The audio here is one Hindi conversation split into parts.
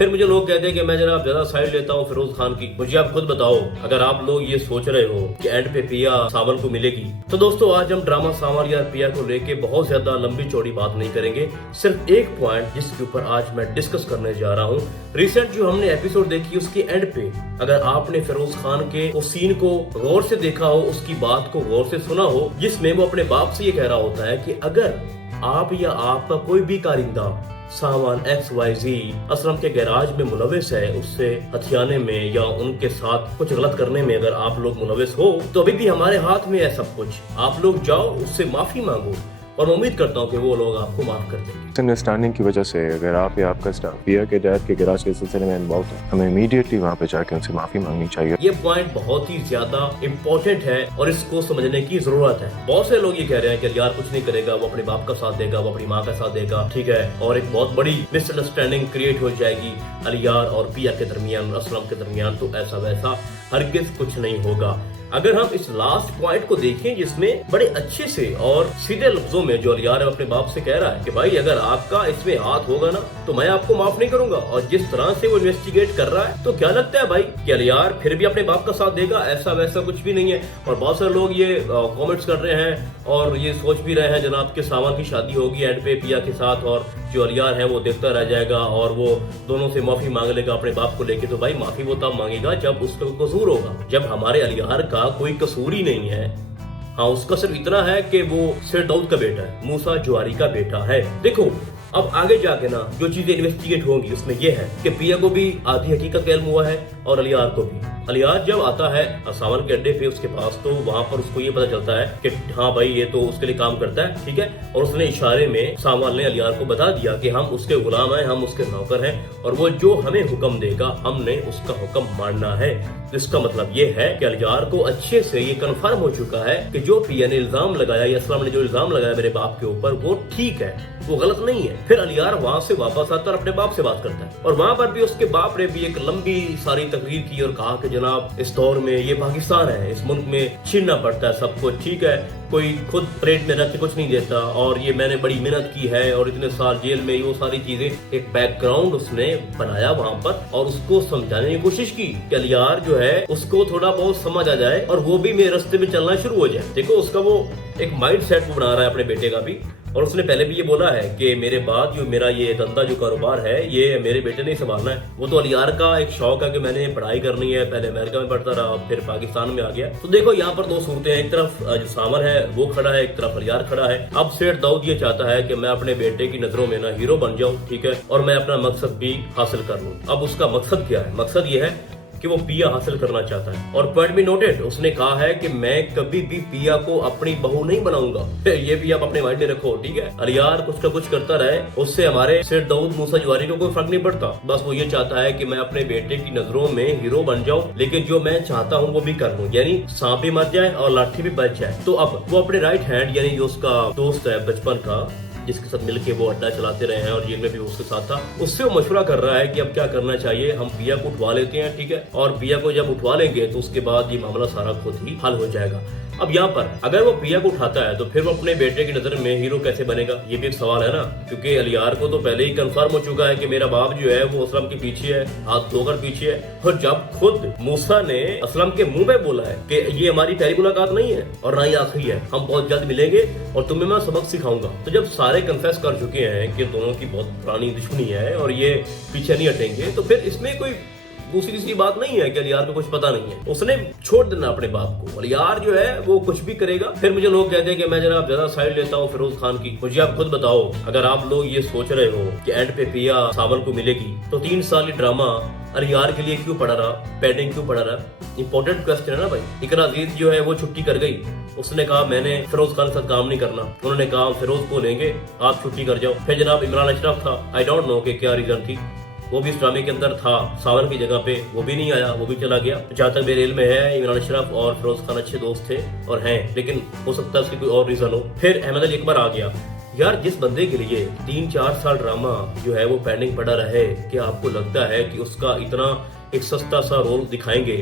फिर मुझे लोग कहते हैं कि मैं जनाब ज्यादा साइड लेता हूँ फिरोज खान की। मुझे आप खुद बताओ, अगर आप लोग ये सोच रहे हो कि एंड पे पिया सावन को मिलेगी, तो दोस्तों आज हम ड्रामा सावन या पिया को लेके बहुत ज्यादा लंबी चौड़ी बात नहीं करेंगे। सिर्फ एक पॉइंट जिसके ऊपर आज मैं डिस्कस करने जा रहा हूँ। रिसेंट जो हमने एपिसोड देखी उसके एंड पे अगर आपने फिरोज खान के उस सीन को गौर से देखा हो, उसकी बात को गौर से सुना हो, जिसमें वो अपने बाप से ये कह रहा होता है कि अगर आप या आपका कोई भी कारिंदा सामान XYZ असलम के गैराज में मुलविस है, उससे हथियाने में या उनके साथ कुछ गलत करने में अगर आप लोग मुलविस हो तो अभी भी हमारे हाथ में है सब कुछ। आप लोग जाओ, उससे माफी मांगो और मैं उम्मीद करता हूँ कि वो लोग आपको माफ कर देंगे। अंडरस्टैंडिंग की वजह से अगर आप या आपका स्टाफ पिया के डैड के गैराज के सिलसिले में इन्वॉल्व है, हमें इमीडिएटली वहाँ पे जाके उनसे माफी मांगनी चाहिए। ये पॉइंट बहुत ही ज्यादा इम्पोर्टेंट है और इसको समझने की जरूरत है। बहुत से लोग ये कह रहे हैं कि यार कुछ नहीं करेगा, वो अपने बाप का साथ देगा, वो अपनी माँ का साथ देगा, ठीक है, और एक बहुत बड़ी मिसअंडरस्टैंडिंग क्रिएट हो जाएगी अलियार और पिया के दरमियान, असलम के दरमियान। तो ऐसा वैसा हरगिज कुछ नहीं होगा। अगर हम इस लास्ट पॉइंट को देखें जिसमें बड़े अच्छे से और सीधे लफ्जों में जो अलियार अपने बाप से कह रहा है कि भाई अगर आपका इसमें हाथ होगा ना तो मैं आपको माफ नहीं करूंगा, और जिस तरह से वो इन्वेस्टिगेट कर रहा है तो क्या लगता है भाई कि अलियार फिर भी अपने बाप का साथ देगा? ऐसा वैसा कुछ भी नहीं है। और बहुत सारे लोग ये कमेंट्स कर रहे हैं और ये सोच भी रहे हैं जनाब के सावन की शादी होगी एंड पे पिया के साथ और जो अलियार है वो देखता रह जाएगा और वो दोनों से माफी मांग लेगा अपने बाप को लेके। तो भाई माफी वो तब मांगेगा जब उसका कसूर होगा। जब हमारे अलियार का कोई कसूर ही नहीं है, हाँ उसका सिर्फ इतना है कि वो शेर दाऊद का बेटा है, मूसा जुआरी का बेटा है। देखो अब आगे जाके ना जो चीजें इन्वेस्टिगेट होंगी उसमें यह है कि पिया को भी आधी हकीकत का इल्म हुआ है और अलियार को भी। अलियार जब आता है सावन के अड्डे पे उसके पास तो वहाँ पर उसको ये पता चलता है कि हाँ भाई ये तो उसके लिए काम करता है, ठीक है, और उसने इशारे में सावन ने अलियार को बता दिया कि हम उसके गुलाम हैं, हम उसके नौकर हैं और वो जो हमें हुक्म देगा हमने उसका हुक्म मानना है। इसका मतलब ये है कि अलियार को अच्छे से ये कंफर्म हो चुका है कि जो पिया ने इल्जाम लगाया या असलम ने जो इल्जाम लगाया मेरे बाप के ऊपर वो ठीक है, वो गलत नहीं है। फिर अलियार वहाँ से वापस आता और अपने बाप से बात करता है और वहाँ पर भी उसके बाप ने भी एक लंबी सारी तकरीर की और कहा कि जनाब इस दौर में ये पाकिस्तान है, इस मुल्क में छीनना पड़ता है सब कुछ, ठीक है, कोई खुद प्लेट में रख के कुछ नहीं देता और ये मैंने बड़ी मेहनत की है और इतने साल जेल में वो सारी चीजें। एक बैकग्राउंड उसने बनाया वहाँ पर और उसको समझाने की कोशिश की कि अलियार जो है उसको थोड़ा बहुत समझ आ जाए और वो भी मेरे रास्ते में चलना शुरू हो जाए। देखो उसका वो एक माइंड सेट वो बना रहा है अपने बेटे का भी, और उसने पहले भी ये बोला है कि मेरे बाद जो मेरा ये धंधा जो कारोबार है ये मेरे बेटे ने संभालना है। वो तो अलियार का एक शौक है कि मैंने पढ़ाई करनी है, पहले अमेरिका में पढ़ता रहा फिर पाकिस्तान में आ गया। तो देखो यहाँ पर दो सूरतें हैं, एक तरफ जो सावन है वो खड़ा है, एक तरफ अलियार खड़ा है। अब सेठ दाऊद ये चाहता है कि मैं अपने बेटे की नजरों में ना हीरो बन जाऊं, ठीक है, और मैं अपना मकसद भी हासिल कर लूं। अब उसका मकसद क्या है? मकसद ये है कि वो पिया हासिल करना चाहता है और पॉइंट भी नोटेड, उसने कहा है कि मैं कभी भी पिया को अपनी बहू नहीं बनाऊंगा। ये भी आप अपने माइंड में रखो, ठीक है। अलियार कुछ ना कुछ करता रहे, उससे हमारे सेठ दाऊद मूसा जुआरी को कोई फर्क नहीं पड़ता। बस वो ये चाहता है कि मैं अपने बेटे की नजरों में हीरो बन जाऊं, लेकिन जो मैं चाहता हूँ वो भी कर लूं, यानी सांप भी मर जाए और लाठी भी बच जाए। तो अब वो अपने राइट हैंड यानी जो उसका दोस्त है बचपन का जिसके साथ मिलके वो अड्डा चलाते रहे हैं और जेल में भी उसके साथ था, उससे वो मशवरा कर रहा है कि अब क्या करना चाहिए। हम पिया को उठवा लेते हैं, ठीक है, और पिया को जब उठवा लेंगे तो उसके बाद ये मामला सारा खुद ही हल हो जाएगा। अब यहाँ पर अगर वो पिया को उठाता है तो फिर वो अपने बेटे की नजर में हीरो कैसे बनेगा? ये भी एक सवाल है ना, क्योंकि अलियार को तो पहले ही कंफर्म हो चुका है कि मेरा बाप जो है वो असलम के पीछे है, हाथ धोकर पीछे है। और जब खुद मूसा ने असलम के मुंह में बोला है कि ये हमारी पहली मुलाकात नहीं है और ना ही आखिरी है, हम बहुत जल्द मिलेंगे और तुम्हें मैं सबक सिखाऊंगा। तो जब सारे कन्फेस कर चुके हैं कि दोनों की बहुत पुरानी दुश्मनी है और ये पीछे नहीं हटेंगे, तो फिर इसमें कोई दूसरी तीसरी बात नहीं है कि अलियार को कुछ पता नहीं है। उसने छोड़ देना अपने बाप को। अलियार जो है वो कुछ भी करेगा। फिर मुझे लोग कहते हैं कि मैं जनाब ज्यादा साइड लेता हूँ फिरोज खान की। मुझे आप खुद बताओ, अगर आप लोग ये सोच रहे हो कि एंड पे पिया सावन को मिलेगी तो 3 साल ये ड्रामा अलियार के लिए क्यों पड़ा रहा, पेंडिंग क्यों पड़ा रहा? इंपॉर्टेंट क्वेश्चन है ना भाई। इकरा अजीज जो है वो छुट्टी कर गई, उसने कहा मैंने फिरोज खान के साथ काम नहीं करना, उन्होंने कहा फिरोज को लेंगे, आप छुट्टी कर जाओ। फिर जनाब इमरान अशरफ था, आई डोंट नो कि क्या रीजन थी, वो भी इस ड्रामे के अंदर था सावन की जगह पे, वो भी नहीं आया, वो भी चला गया। जहाँ तक मेरे इल्म में है इमरान अशरफ और फिरोज खान अच्छे दोस्त थे और हैं, लेकिन हो सकता है उसकी कोई और रीजन हो। फिर अहमद अली अकबर आ गया। यार जिस बंदे के लिए 3-4 साल ड्रामा जो है वो पेंडिंग पड़ा रहे, कि आपको लगता है कि उसका इतना एक सस्ता सा रोल दिखाएंगे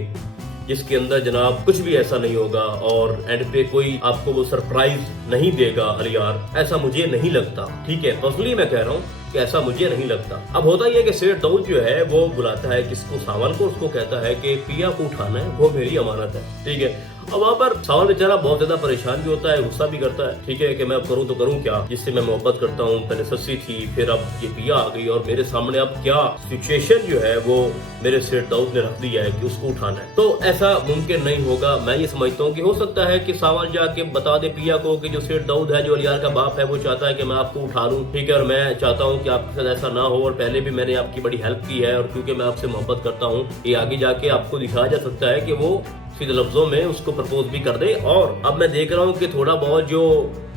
जिसके अंदर जनाब कुछ भी ऐसा नहीं होगा और एंड पे कोई आपको वो सरप्राइज नहीं देगा अलियार, ऐसा मुझे नहीं लगता। ठीक है, पर्सनली मैं कह रहा हूँ कि ऐसा मुझे नहीं लगता। अब होता ही है कि सेठ दाऊद जो है वो बुलाता है किसको, सावल को, उसको कहता है कि पिया को उठाना है, वो मेरी अमानत है, ठीक है। अब वहाँ पर सावल बेचारा बहुत ज्यादा परेशान भी होता है, गुस्सा भी करता है, ठीक है, कि मैं अब करूँ तो करूँ क्या, जिससे मैं मोहब्बत करता हूँ, पहले सस्सी थी, फिर अब ये पिया आ गई और मेरे सामने अब क्या सिचुएशन जो है वो मेरे सेठ दाऊद ने रख दिया है कि उसको उठाना है। तो ऐसा मुमकिन नहीं होगा। मैं ये समझता हूँ कि हो सकता है कि सावल जाके बता दे पिया को कि जो सेठ दाऊद है, जो अलियार का बाप है, वो चाहता है कि मैं आपको उठा लूँ, ठीक है, और मैं चाहता हूँ कि आपके साथ ऐसा ना हो, और पहले भी मैंने आपकी बड़ी हेल्प की है, और क्योंकि मैं आपसे मोहब्बत करता हूँ, ये आगे जाके आपको दिखाया जा सकता है कि वो सीधे लफ्जों में उसको प्रपोज भी कर दे। और अब मैं देख रहा हूँ कि थोड़ा बहुत जो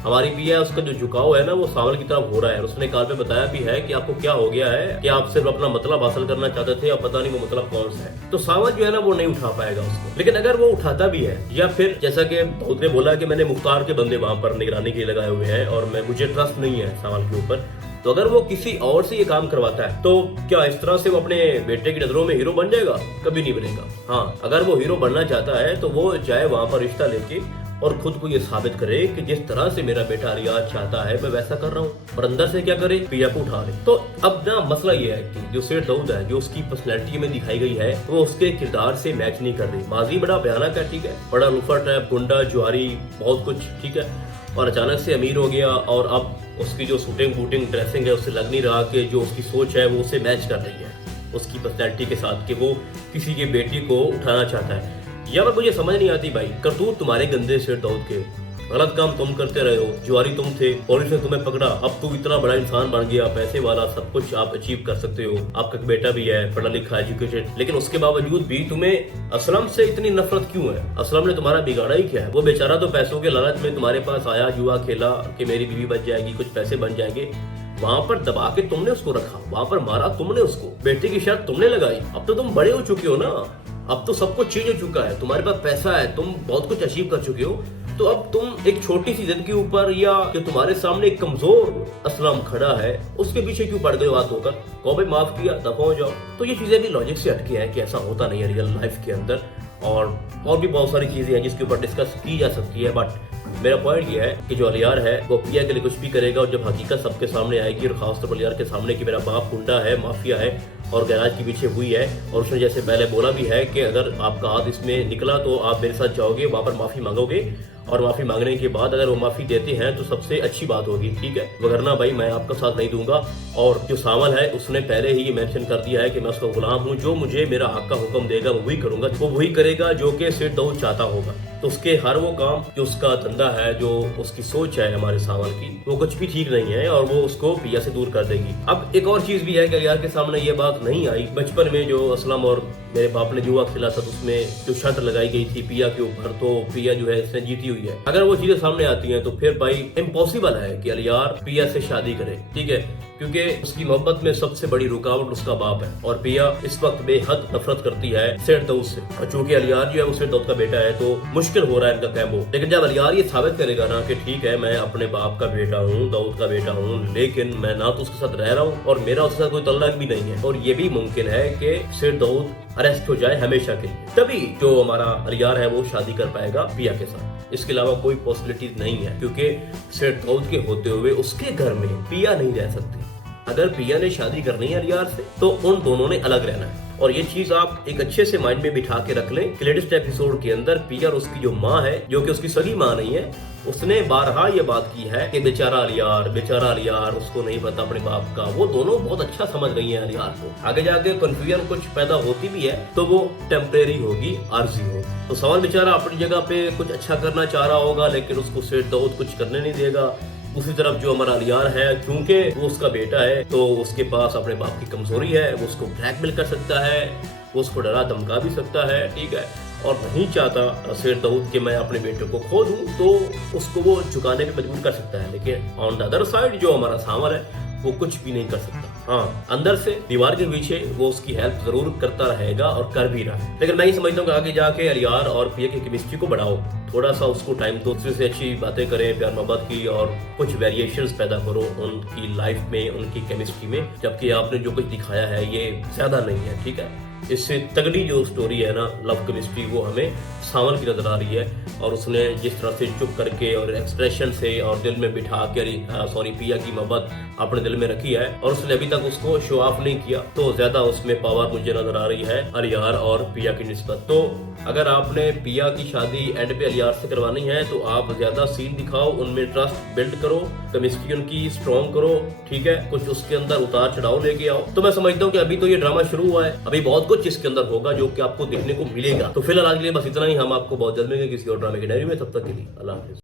हमारी पिया है उसका जो झुकाव है ना वो सावल की तरफ हो रहा है। उसने काल पे बताया भी है कि आपको क्या हो गया है, कि आप सिर्फ अपना मतलब हासिल करना चाहते थे, और पता नहीं वो मतलब कौन सा है। तो सावल जो है ना वो नहीं उठा पाएगा उसको। लेकिन अगर वो उठाता भी है, या फिर जैसा कि दाऊद ने बोला कि मैंने मुख्तार के बंदे वहां पर निगरानी के लिए लगाए हुए हैं और मुझे ट्रस्ट नहीं है सावल के ऊपर, तो अगर वो किसी और से ये काम करवाता है तो क्या इस तरह से वो अपने बेटे की नजरों में हीरो बन जाएगा? कभी नहीं बनेगा। हाँ, अगर वो हीरो बनना चाहता है तो वो जाए वहां पर रिश्ता लेके और खुद को ये साबित करे कि जिस तरह से मेरा बेटा रियाज चाहता है मैं वैसा कर रहा हूँ, और अंदर से क्या करे, पिया को उठा ले। तो अब ना मसला ये है कि जो सेठ दाऊद है, जो उसकी पर्सनैलिटी में दिखाई गई है, वो उसके किरदार से मैच नहीं कर रही। माजी बड़ा भयानक है, ठीक है, बड़ा लुफा टाइप, गुंडा, जुआरी, बहुत कुछ, ठीक है, और अचानक से अमीर हो गया, और अब उसकी जो शूटिंग बूटिंग ड्रेसिंग है उससे लग नहीं रहा कि जो उसकी सोच है वो उसे मैच कर रही है उसकी पर्सनैलिटी के साथ, कि वो किसी की बेटी को उठाना चाहता है। या पर मुझे समझ नहीं आती भाई, करतूत तुम्हारे गंदे सेठ दाऊद के, गलत काम तुम करते रहे हो, जुआरी तुम थे, पुलिस ने तुम्हें पकड़ा, अब तू इतना बड़ा इंसान बन गया, पैसे वाला, सब कुछ आप अचीव कर सकते हो, आपका बेटा भी है पढ़ा लिखा एजुकेटेड, लेकिन उसके बावजूद भी तुम्हें असलम से इतनी नफरत क्यों है? असलम ने तुम्हारा बिगाड़ा ही क्या है? वो बेचारा तो पैसों के लालच में तुम्हारे पास आया, जुआ खेला कि मेरी बीवी बच जाएगी, कुछ पैसे बन जाएंगे, वहां पर दबा के तुमने उसको रखा, वहां पर मारा तुमने उसको, बेटे की शर्त तुमने लगाई। अब तो तुम बड़े हो चुके हो ना, अब तो सब कुछ चेंज हो चुका है, तुम्हारे पास पैसा है, तुम बहुत कुछ अचीव कर चुके हो, तो अब तुम एक छोटी सी जिद के ऊपर, या जो तुम्हारे सामने एक कमजोर असलम खड़ा है उसके पीछे क्यों पड़ गए बात होकर? कहो भाई माफ किया, दफा हो जाओ। तो ये चीजें भी लॉजिक से हटके है कि ऐसा होता नहीं है रियल लाइफ के अंदर, और भी बहुत सारी चीजें हैं जिसके ऊपर डिस्कस की जा सकती है। बट मेरा पॉइंट ये है कि जो अलियार है वो पिया के लिए कुछ भी करेगा, और जब हकीकत सबके सामने आएगी, और खासतौर पर अलियार के सामने कि मेरा बाप गुंडा है, माफिया है और गैराज के पीछे हुई है, और उसने जैसे पहले बोला भी है कि अगर आपका हाथ इसमें निकला तो आप मेरे साथ जाओगे, वहां पर माफी मांगोगे, और माफी मांगने के बाद अगर वो माफी देते हैं तो सबसे अच्छी बात होगी, ठीक है, वरना भाई मैं आपका साथ नहीं दूंगा। और जो सावल है उसने पहले ही ये मेंशन कर दिया है कि मैं उसका गुलाम हूँ, जो मुझे मेरा हक का हुक्म देगा वो वही करूंगा, वो वही करेगा जो कि सेठ दाऊद चाहता होगा। तो उसके हर वो काम, जो उसका धंधा है, जो उसकी सोच है हमारे सावल की, वो कुछ भी ठीक नहीं है, और वो उसको पिया से दूर कर देगी। अब एक और चीज भी है कि अलियार के सामने ये बात नहीं आई, बचपन में जो असलम और मेरे बाप ने जुआ खेला था, तो उसमें जो शर्त लगाई गई थी पिया के ऊपर, तो पिया जो है इसने जीती हुई है। अगर वो चीजें सामने आती हैं तो फिर भाई इम्पॉसिबल है कि अलियार पिया से शादी करे, ठीक है, क्योंकि उसकी मोहब्बत में सबसे बड़ी रुकावट उसका बाप है, और पिया इस वक्त बेहद नफरत करती है सेठ दाऊद से, और चूंकि अलियार जो है वो सेठ दाऊद का बेटा है तो मुश्किल हो रहा है इनका कैम्बो। लेकिन जब अलियार ये साबित करेगा ना कि ठीक है मैं अपने बाप का बेटा हूँ, दाऊद का बेटा हूँ, लेकिन मैं ना तो उसके साथ रह रहा हूँ और मेरा उसके साथ कोई तल्लक भी नहीं है, और ये भी मुमकिन है कि सेठ दाऊद अरेस्ट हो जाए हमेशा के लिए, तभी जो हमारा अलियार है वो शादी कर पाएगा पिया के साथ। इसके अलावा कोई पॉसिबिलिटी नहीं है, क्योंकि सेठ दाऊद के होते हुए उसके घर में पिया नहीं रह सकती। अगर पिया ने शादी करनी है अलियार से तो उन दोनों ने अलग रहना है, और ये चीज आप एक अच्छे से माइंड में बिठा के रख लें कि लेटेस्ट एपिसोड के अंदर पिया और उसकी जो माँ है, जो कि उसकी सगी माँ नहीं है, उसने बारहा ये बात की है कि बेचारा अलियार, उसको नहीं पता अपने बाप का। वो दोनों बहुत अच्छा समझ रही हैं अलियार को, आगे जाके कंफ्यूजन कुछ पैदा होती भी है तो वो टेम्परेरी होगी, आर्जी होगी। तो सवाल बेचारा अपनी जगह पे कुछ अच्छा करना चाह रहा होगा, लेकिन उसको सेठ दाऊद कुछ करने नहीं देगा। दूसरी तरफ जो हमारा अलियार है, क्योंकि वो उसका बेटा है तो उसके पास अपने बाप की कमजोरी है, वो उसको ब्लैकमेल कर सकता है, वो उसको डरा धमका भी सकता है, ठीक है, और नहीं चाहता सेठ दाऊद कि मैं अपने बेटे को खो दूं, तो उसको वो झुकाने पे मजबूर कर सकता है। लेकिन ऑन द अदर साइड जो हमारा सावल है वो कुछ भी नहीं कर सकता। हाँ, अंदर से दीवार के पीछे वो उसकी हेल्प जरूर करता रहेगा और कर भी रहा है। लेकिन मैं ये समझता हूँ कि आगे जाके अलियार और पिया की केमिस्ट्री को बढ़ाओ, थोड़ा सा उसको टाइम दो, दूसरे से अच्छी बातें करें, प्यार मोहब्बत की, और कुछ वेरिएशंस पैदा करो उनकी लाइफ में, उनकी केमिस्ट्री में। जबकि आपने जो कुछ दिखाया है ये ज्यादा नहीं है, ठीक है। इससे तगड़ी जो स्टोरी है ना लव केमिस्ट्री, वो हमें सांवल की नजर आ रही है, और उसने जिस तरह से चुप करके और एक्सप्रेशन से और दिल में बिठा के पिया की मोहब्बत अपने दिल में रखी है, और उसने अभी तक उसको शो ऑफ नहीं किया, तो ज्यादा उसमें पावर मुझे नजर आ रही है अलियार और पिया की निस्बत। तो अगर आपने पिया की शादी एंड पे अलियार से करवानी है तो आप ज्यादा सीन दिखाओ, उनमें ट्रस्ट बिल्ड करो, केमिस्ट्री उनकी स्ट्रॉन्ग करो, ठीक है, कुछ उसके अंदर उतार चढ़ाव लेके आओ। तो मैं समझता हूँ कि अभी तो ये ड्रामा शुरू हुआ है, अभी बहुत कुछ इसके अंदर होगा जो कि आपको देखने को मिलेगा। तो फिलहाल आज के लिए बस इतना ही, हम आपको बहुत जल्द मिलेंगे किसी और ड्रामे की डायरी में, तब तक के लिए अल्लाह हाफिज।